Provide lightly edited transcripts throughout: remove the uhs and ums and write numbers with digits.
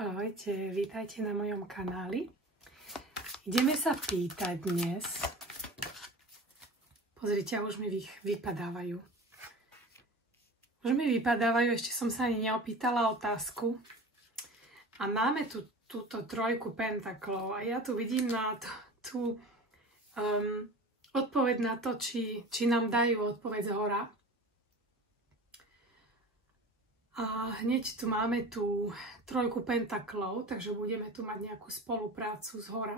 Ahojte, vítajte na mojom kanáli. Ideme sa pýtať dnes. Pozrite, už mi vypadávajú. Ešte som sa ani neopýtala otázku. A máme tu túto trojku pentaklov a ja tu vidím na tú odpoveď na to, či nám dajú odpoveď z hora. A hneď tu máme tú trojku pentaklov, takže budeme tu mať nejakú spoluprácu z hora.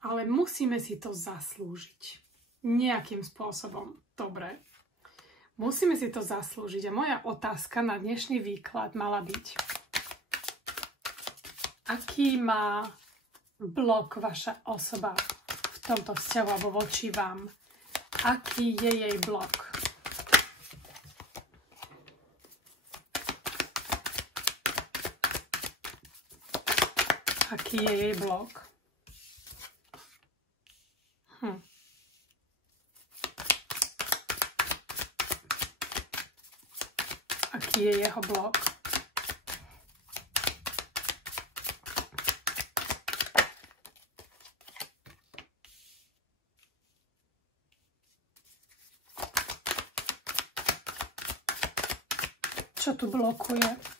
Ale musíme si to zaslúžiť. Nejakým spôsobom. Dobre. Musíme si to zaslúžiť. A moja otázka na dnešný výklad mala byť: aký má blok vaša osoba v tomto vzťahu alebo voči vám? Aký je jej blok? Aký je jej blok? Aký je jeho blok? Čo tu blokuje?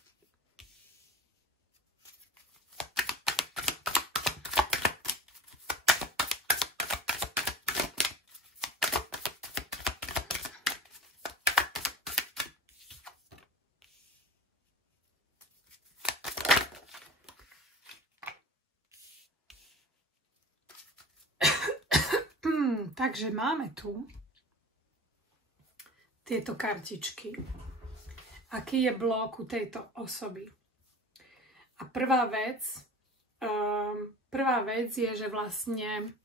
Takže máme tu tieto kartičky. Aký je blok u tejto osoby? A prvá vec je, že vlastne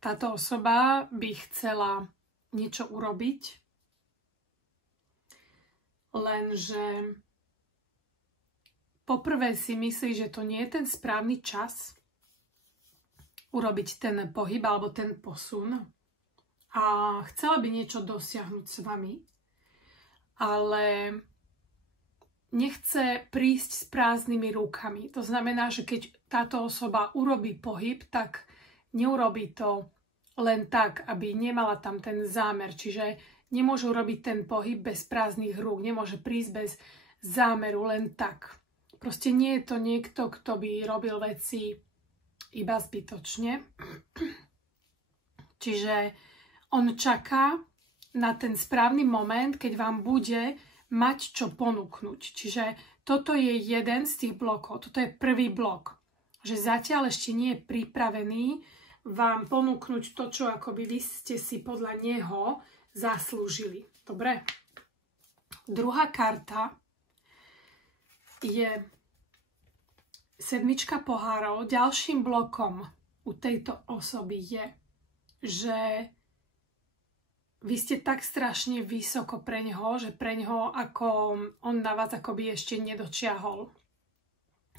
táto osoba by chcela niečo urobiť, lenže poprvé si myslí, že to nie je ten správny čas urobiť ten pohyb alebo ten posun a chcela by niečo dosiahnuť s vami, ale nechce prísť s prázdnymi rukami. To znamená, že keď táto osoba urobí pohyb, tak neurobí to len tak, aby nemala tam ten zámer. Čiže nemôže urobiť ten pohyb bez prázdnych rúk, nemôže prísť bez zámeru len tak. Proste nie je to niekto, kto by robil veci iba zbytočne. Čiže on čaká na ten správny moment, keď vám bude mať čo ponúknuť. Čiže toto je jeden z tých blokov. Toto je prvý blok. Že zatiaľ ešte nie je pripravený vám ponúknuť to, čo akoby vy ste si podľa neho zaslúžili. Dobre? Druhá karta je sedmička pohárov. Ďalším blokom u tejto osoby je, že vy ste tak strašne vysoko pre ňoho, že pre ňoho ako on na vás akoby ešte nedočiahol.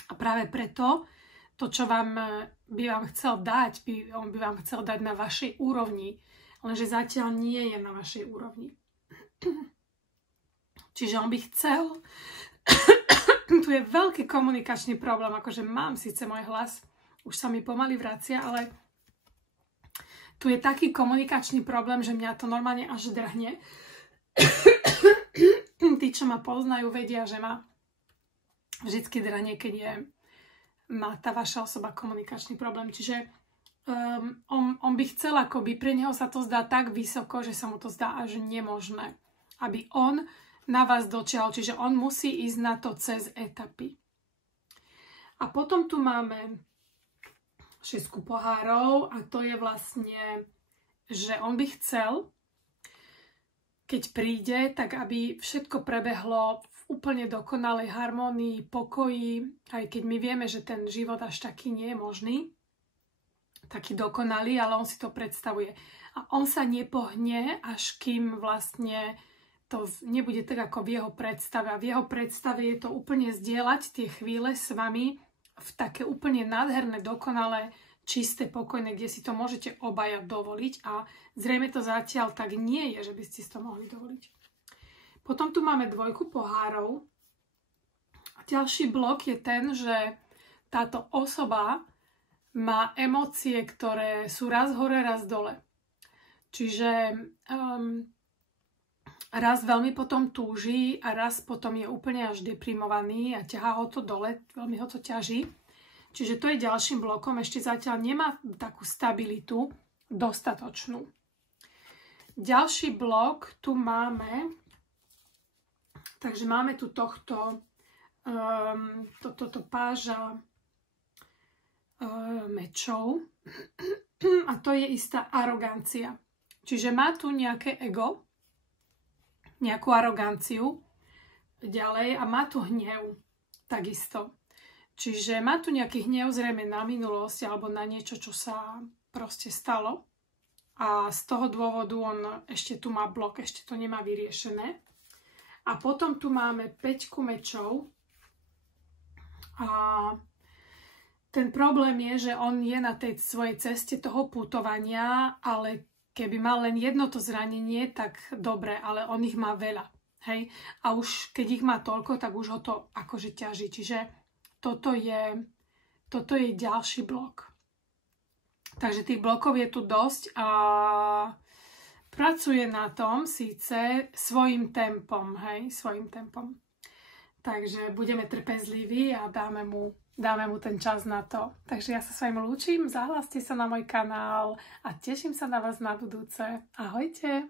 A práve preto to, čo by vám chcel dať, on by vám chcel dať na vašej úrovni, lenže zatiaľ nie je na vašej úrovni. Čiže on by chcel... Tu je veľký komunikačný problém, akože mám síce môj hlas, už sa mi pomaly vracia, ale tu je taký komunikačný problém, že mňa to normálne až drhne. Tí, čo ma poznajú, vedia, že ma vždycky drhne, keď má tá vaša osoba komunikačný problém. Čiže on by chcel, akoby pre neho sa to zdá tak vysoko, že sa mu to zdá až nemožné, aby on na vás dočiahol, čiže on musí ísť na to cez etapy. A potom tu máme šesťku pohárov a to je vlastne, že on by chcel, keď príde, tak aby všetko prebehlo v úplne dokonalej harmónii, pokoji, aj keď my vieme, že ten život až taký nie je možný, taký dokonalý, ale on si to predstavuje. A on sa nepohne, až kým vlastne to nebude tak ako v jeho predstave. A v jeho predstave je to úplne zdieľať tie chvíle s vami v také úplne nádherné, dokonalé, čisté, pokojné, kde si to môžete obaja dovoliť. A zrejme to zatiaľ tak nie je, že by ste si to mohli dovoliť. Potom tu máme dvojku pohárov. Ďalší blok je ten, že táto osoba má emócie, ktoré sú raz hore, raz dole. Čiže raz veľmi potom túži a raz potom je úplne až deprimovaný a ťahá ho to dole, veľmi ho to ťaží. Čiže to je ďalším blokom, ešte zatiaľ nemá takú stabilitu dostatočnú. Ďalší blok tu máme, takže máme tu tohto páža mečov a to je istá arogancia. Čiže má tu nejaké ego, nejakú aroganciu ďalej a má tu hnev takisto. Čiže má tu nejaký hnev zrejme na minulosť alebo na niečo, čo sa proste stalo. A z toho dôvodu on ešte tu má blok, ešte to nemá vyriešené. A potom tu máme 5 mečov. A ten problém je, že on je na tej svojej ceste toho putovania, ale keby mal len jedno to zranenie, tak dobre, ale on ich má veľa. Hej? A už keď ich má toľko, tak už ho to akože ťaží. Čiže toto je ďalší blok. Takže tých blokov je tu dosť a pracuje na tom síce svojím tempom, hej, svojím tempom. Takže budeme trpezliví a dáme mu ten čas na to. Takže ja sa s vami lúčim, zahláste sa na môj kanál a teším sa na vás na budúce. Ahojte!